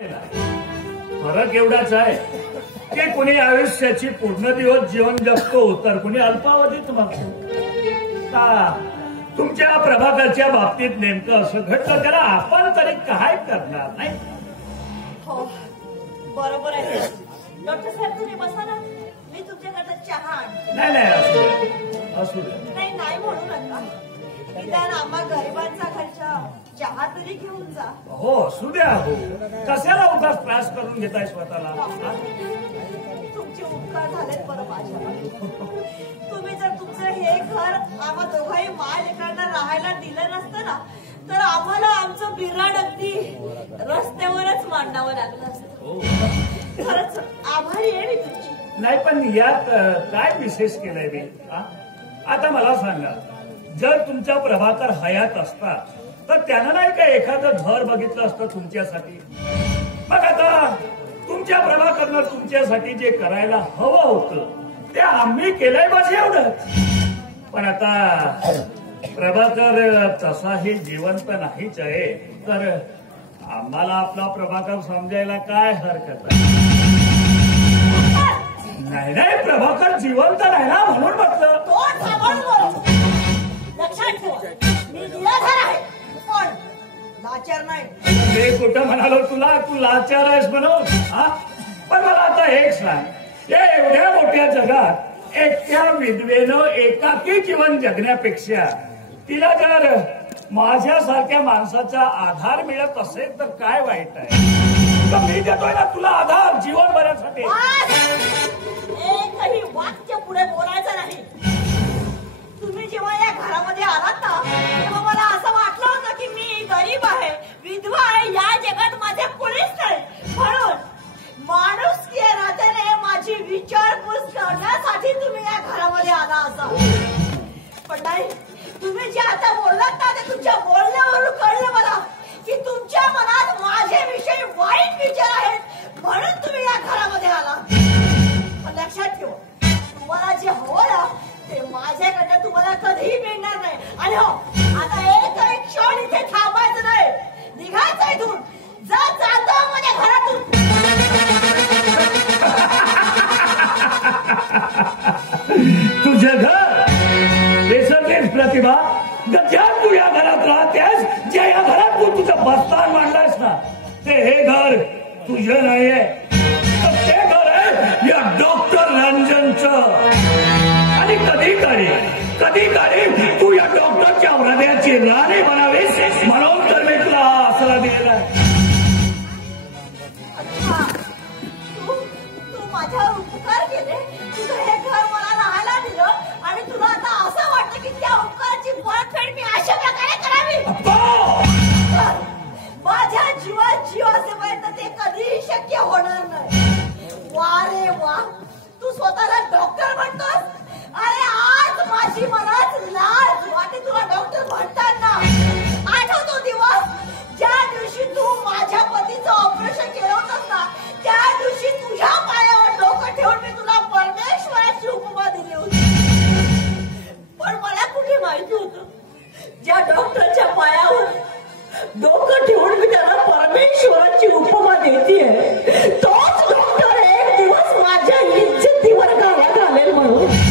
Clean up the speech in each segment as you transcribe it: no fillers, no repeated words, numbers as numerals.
फरक एवढाच आहे की कोणी आयुष्याची पूर्ण दिवस जीवन जगतो तर कोणी अल्पावधीत मागतो. तुमच्या प्रभाकरच्या बाबतीत नेमकं असं घडलं त्याला आपण तरी काय करणार नाही. हो बरोबर आहे डॉक्टर साहेब, तुम्ही बसा ना, मी तुमच्याकडे चहा आणते. नाही असू दे. नाही म्हणू नका, निदान आम्हा गरिबांचा घरचा चहा तरी घेऊन जा. हो असू द्या. हो कशाला उगाच त्रास करून घेताय स्वतःला. तुमचे उपकार झालेत बरं माझ्यावर. तुम्ही जर तुमचं हे घर आम्हा दोघाही लेकरांना राहायला दिलं नसतं ना तर आम्हाला आमचं बिराड अगदी रस्त्यावरच मांडावं लागलं असतं. खरंच आभारी आहे मी तुमची. नाही पण यात काय विशेष केलंय मी. आता मला सांगा, जर तुमच्या प्रभाकर हयात असता तर त्यानं नाही का एखादं घर बघितलं असतं तुमच्यासाठी. मग आता तुमच्या प्रभाकरनं तुमच्यासाठी जे करायला हवं होतं ते आम्ही केलंय बस एवढंच. पण आता प्रभाकर तसाही जिवंत नाहीच आहे तर आम्हाला आपला प्रभाकर समजायला काय हरकत आहे. नाही प्रभाकर जिवंत नाही ना म्हणून म्हटलं. लक्षात ठेवा मी निराधार आहे पण लाचार नाही. मी कुठं म्हणालो तुला तू लाचार आहेस म्हणून. पण मला आता एक सांग, या एवढ्या मोठ्या जगात एकट्या विधवेनं एकाकी जीवन जगण्यापेक्षा तिला जर माझ्यासारख्या माणसाचा आधार मिळत असेल तर काय वाईट आहे. मी देतोय ना तुला आधार जीवन भरण्यासाठी. एकही वाक्य पुढे बोलायचं नाही. तुम्ही जेव्हा या घरामध्ये आलात ना तेव्हा मला असं वाटलं होतं की मी गरीब आहे, विधवा आहे, या जगात माझे कुणीच नाही. म्हणून माणूस या नात्याने माझी विचारपूस करण्यासाठी तुम्ही या घरामध्ये आला असाल. पण नाही, तुम्ही जे आता बोललात ना ते तुमच्या बोलण्यावरून कळलं मला की तुमच्या मनात माझ्याविषयी वाईट विचार आहेत म्हणून तुम्ही या घरामध्ये आला. पण लक्षात ठेवा, तुम्हाला जे हवं ना ते माझ्याकडनं तुम्हाला कधीही मिळणार नाही. आणि हो आता एक क्षण इथे थांबायचं नाही, निघायचं इथून. जातो माझ्या घरातून. तुझं घर विसरलीस प्रतिभा. ज्या तू या घरात राहतेस, ज्या या घरात तू तुझं बस्तान मांडलायस ना ते हे घर तुझं नाहीये, ते घर आहे या डॉक्टर रंजनचं. आणि कधी काढी तू या डॉक्टरच्या हृदयाची राणी बनावीस म्हणून तर मी तुला हा आसरा दिलेला. तू माझ्यावर उपकार केले, तुझं हे घर मला राहायला दिलं आणि तुला आता असं वाटतं की त्या उपकाराची परतफेड मी अशा प्रकारे करावी. माझ्या जीवात जीव असेपर्यंत ते कधीही शक्य होणार नाही. वा रे वा, तू स्वतःला डॉक्टर म्हणतोस. अरे आज माझी मनात लाज वाटे तुला डॉक्टर म्हणताना. आठवतो दिवस ज्या दिवशी तू माझ्या पतीचं ऑपरेशन केलं होतं ना त्या दिवशी तुझ्या पायावर डोकं ठेवून मी तुला परमेश्वराची उपमा दिली होती. पण मला कुठे माहिती होतं ज्या डॉक्टरच्या पायावर डोकं ठेवून मी त्याला परमेश्वराची उपमा देतेय तोच डॉक्टर एक दिवस माझ्या इज्जतीवर घाला घालेल म्हणून.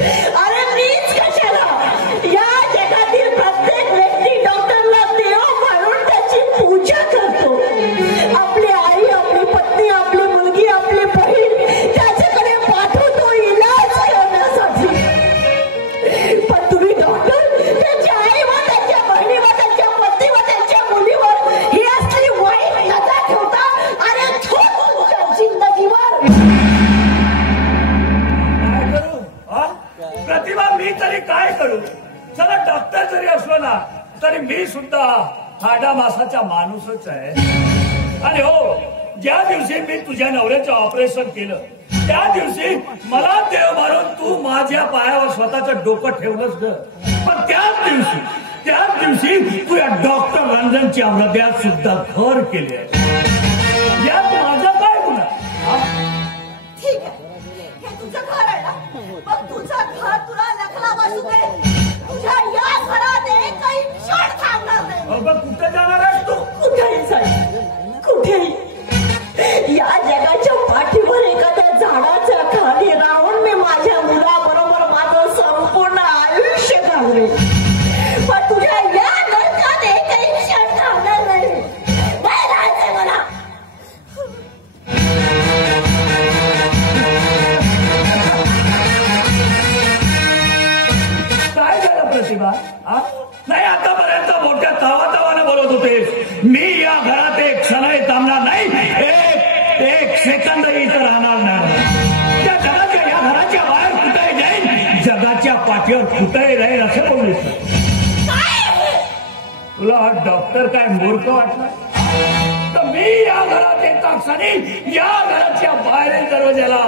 अरे मीच कशाला, या जगातील प्रत्येक व्यक्ती डॉक्टरला देव म्हणून त्याची पूजा करतो. आपली आई, आपली पत्नी, आपली मुलगी, आपली बहीण त्याच्याकडे पाठवतो इलाज करण्यासाठी. पण तुम्ही डॉक्टर त्याच्या आई व त्याच्या बहिणी व त्याच्या पत्नी व त्याच्या मुलीवर ही असली वाईट नजर ठेवता आणि तुमच्या जिंदगीवर. प्रतिभा मी तरी काय करू. चला डॉक्टर जरी असलो ना तरी मी सुद्धा हाडा मासाचा माणूसच आहे. आणि हो, ज्या दिवशी मी तुझ्या नवऱ्याचं ऑपरेशन केलं त्या दिवशी मला देव मारून तू माझ्या पायावर स्वतःचं डोकं ठेवलंच ग. पण त्याच दिवशी तू या डॉक्टर रंजनच्या हृदयात सुद्धा घर केले. यात माझा काय गुन्हा. ठीक आहे, हे तुझं घर आहे ना, मग तुझं घर तुला लखला बसू दे. तुझ्या या घरात एकही क्षण थांबणार नाही. कुठे जाणार आहेस तू. कुठेही जाईल, कुठेही. एक सेकंदही इथं राहणार नाही. त्या जगाच्या या घराच्या बाहेर कुठेही जाईल, जगाच्या पाठीवर कुठेही राहील असं बोललीस. तुला डॉक्टर काय मूर्ख वाटला? तर मी या घरात येता क्षणी या घराच्या बाहेरील दरवाजाला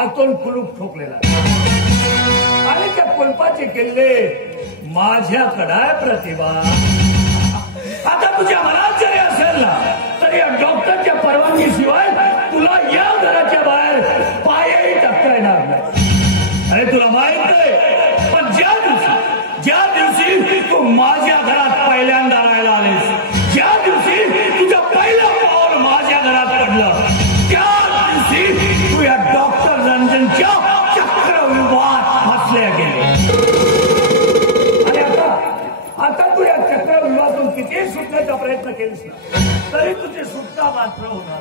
आतून कुलूप ठोकलेला आणि त्या कुलपाचे किल्ले माझ्याकडे आहे प्रतिभा. आता तुझ्या मनात जरी असेल ना तर या डॉक्टरच्या परवानगीशिवाय तुला या घराच्या बाहेर पायही टाकता येणार नाही. अरे तुला माहित नाही, पण ज्या दिवशी तू माझ्या घरात पहिल्यांदा राहायला आलेस, ज्या दिवशी तुझं पहिलं पाऊल माझ्या घरात पडलं, त्या दिवशी तू या डॉक्टर रंजनच्या चक्रव्यूहात फसले गेले. आणि आता तू या चक्रव्यूहातून किती सुटण्याचा प्रयत्न केलीस ना तरी तुझी सुटका मात्र होणार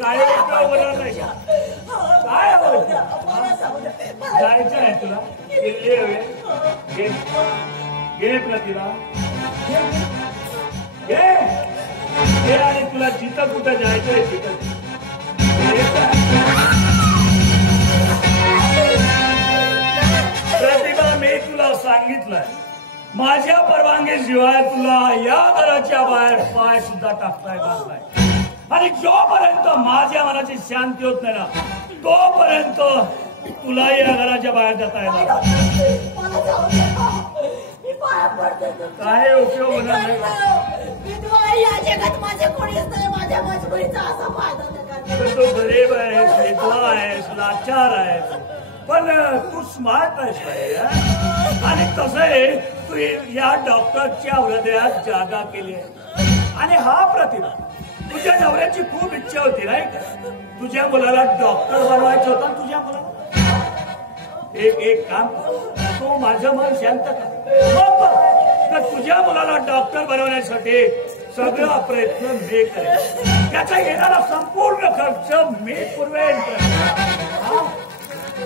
काय होणार नाही. काय जायचं आहे तुला? किल्ले हवे घे प्रतिभा, घे आणि तुला जिथं कुठं जायचंय तिथं. प्रतिभा, मी तुला सांगितलंय माझ्या परवानगीशिवाय तुला या घराच्या बाहेर पाय सुद्धा टाकता येणार नाही. आणि जोपर्यंत माझ्या मनाची शांती होत नाही ना तोपर्यंत तुला या घराच्या बाहेर जाता येणार. काय उपयोग होणार नाही. या जगात माझे कोणीच नाही, माझ्या मजबुरीचा असा फायदा. तू गरीब आहेस, विधवा आहेस, लाचार आहेस, पण तू स्मार्ट आहेस आणि तसं आहे तू या डॉक्टरच्या हृदयात जागा केली आहे. आणि हा प्रतिभा, तुझ्या नवऱ्याची खूप इच्छा होती नाही का? तुझ्या मुलाला डॉक्टर बनवायचं होतं. तुझ्या मुलाला एक काम तू माझं मन शांत कर. तुझ्या मुलाला डॉक्टर बनवण्यासाठी सगळा प्रयत्न मी करेन. त्याचा येणारा संपूर्ण खर्च मी पुरवेन.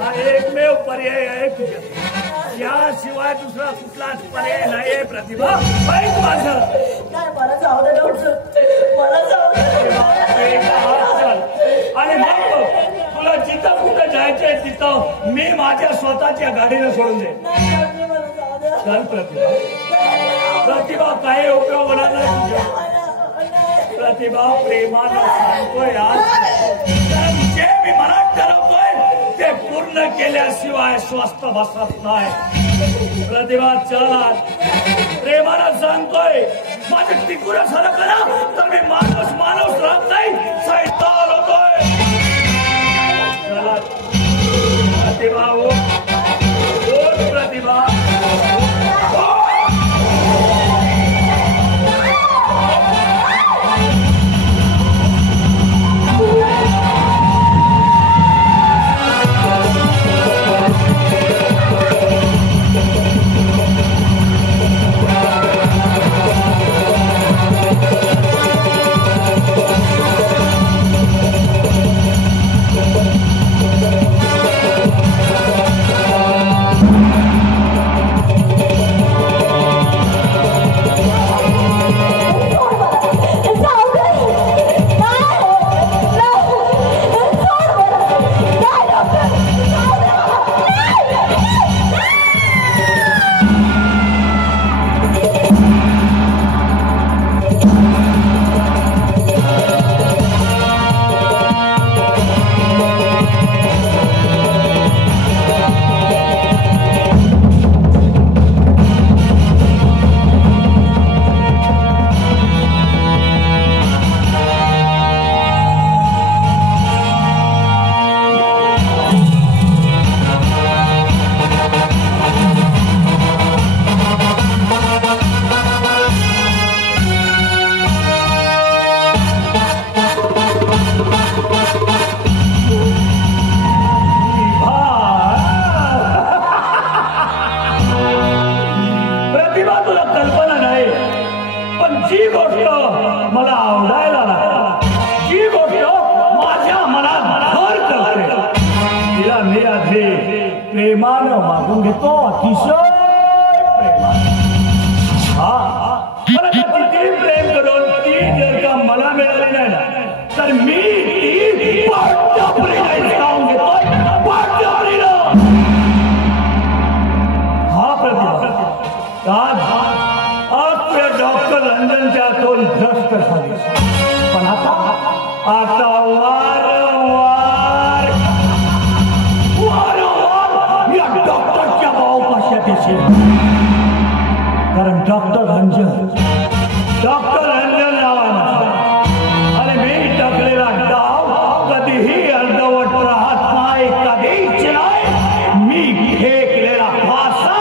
हा एकमेव पर्याय आहे तुझ्या, याशिवाय दुसरा कुठलाच पर्याय नाही. प्रतिभा ऐक माझं. मला जाऊ दे डॉक्टर, मला जाऊ दे. आणि मग तुला जिथं कुठं जायचंय तिथं मी माझ्या स्वतःच्या गाडीने सोडून दे. चल प्रतिभा. प्रतिभा काही उपयोग होणार नाही तुझ्या. प्रतिभा प्रेमानं सांगतोय आज जे मी मनात ठरवतोय ते पूर्ण केल्याशिवाय स्वस्थ बसत नाही. प्रतिभा चल आज. प्रेमानं सांगतोय माझं टिकून झालं करा तर मी माणूस राहत नाही, सैतान होतोय. चला प्रतिभा हो, प्रतिभा. प्रेमानं मागून घेतो, अतिशय प्रेमानं. हा मला किती प्रेम करून ती झाली, पण आता वारंवार या डॉक्टरच्या भावपाशात येशील. कारण डॉक्टर रंजन नावानं आणि मी टाकलेला डाव कधीही अर्धवट राहत नाही, कधीच नाही. मी फेकलेला फासा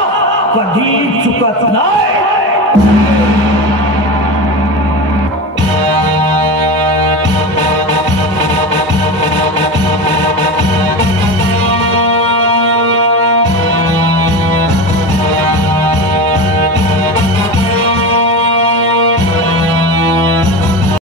कधी चुकत नाही.